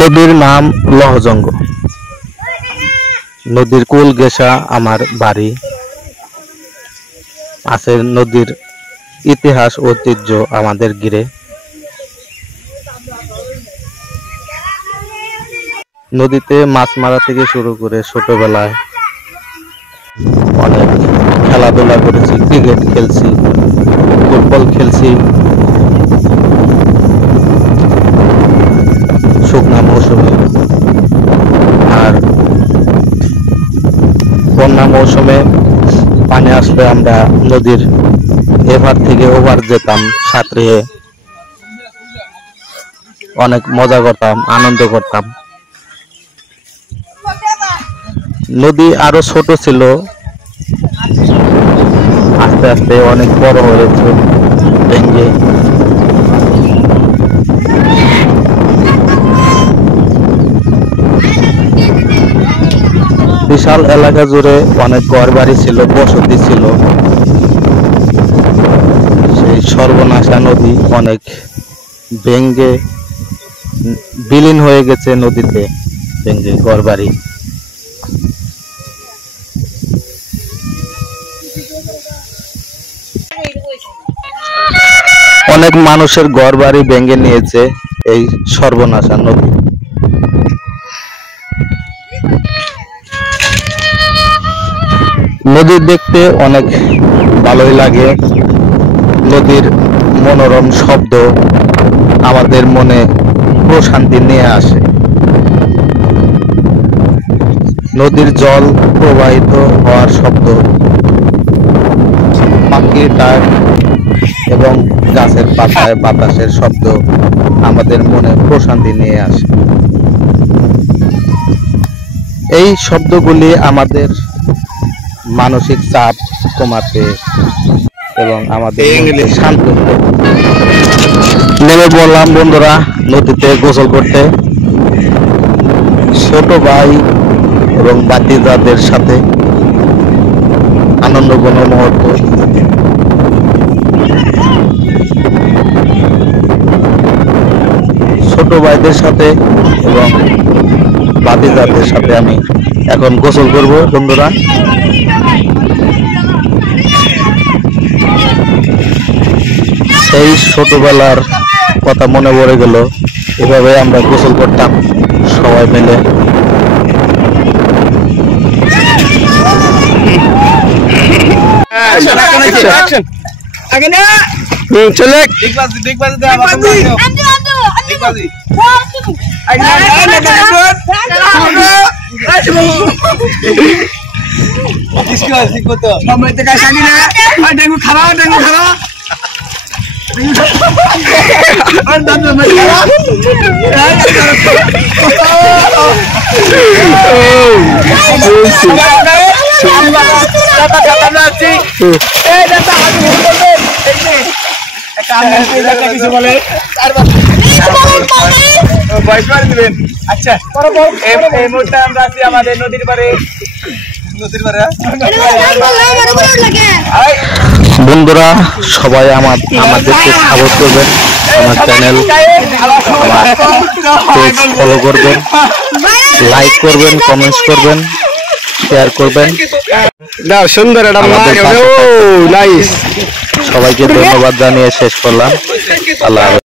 নদীর নাম লহজঙ্গ। নদীর কুল ঘেঁষা আমার বাড়ি। আছে নদীর ইতিহাস ঐতিহ্য আমাদের ঘিরে। নদীতে মাছ মারা থেকে শুরু করে ছোটবেলায় অনেক খেলাধুলা করেছি, ক্রিকেট খেলছি, ফুটবল খেলছি। শুকনা মৌসুমে আর বন্যা মৌসুমে পানি আসলে আমরা নদীর এপার থেকে ওপার যেতাম সাঁতরিয়ে, অনেক মজা করতাম, আনন্দ করতাম। নদী আরো ছোট ছিল, আস্তে আস্তে অনেক বড় হয়েছে ভেঙে। বিশাল এলাকা জুড়ে অনেক ঘর বাড়ি ছিল, বসতি ছিল। সেই সর্বনাশা নদী অনেক ভেঙে বিলীন হয়ে গেছে নদীতে, ভেঙে ঘর বাড়ি। অনেক মানুষের ঘর বাড়ি ভেঙে নিয়েছে এই সর্বনাশা নদী। নদী দেখতে অনেক ভালোই লাগে। নদীর মনোরম শব্দ আমাদের মনে প্রশান্তি নিয়ে আসে। নদীর জল প্রবাহিত হওয়ার শব্দ, পাখির ডাক এবং গাছের পাতায় বাতাসের শব্দ আমাদের মনে প্রশান্তি নিয়ে আসে। এই শব্দগুলি আমাদের মানসিক চাপ কমাতে এবং আমাদের শান্ত করতে। নেমে পড়লাম বন্ধুরা নদীতে গোসল করতে, ছোট ভাই এবং ভাতিজাদের সাথে। আনন্দঘন মুহূর্ত। ছোট ভাইদের সাথে এবং ভাতিজাদের সাথে আমি এখন গোসল করব বন্ধুরা। সেই ছোটবেলার কথা মনে পড়ে গেল। এভাবে আমরা গোসল করতাম সবাই মিলে। আচ্ছা, এই মুহূর্তে আমরা আছি আমাদের নদীর পাড়ে। বন্ধুরা সবাই আমাদেরকে সাপোর্ট করবেন, আমার চ্যানেল আমার পেজ ফলো করবেন, লাইক করবেন, কমেন্টস করবেন, শেয়ার করবেন। সুন্দর সবাইকে ধন্যবাদ জানিয়ে শেষ করলাম। আল্লাহ।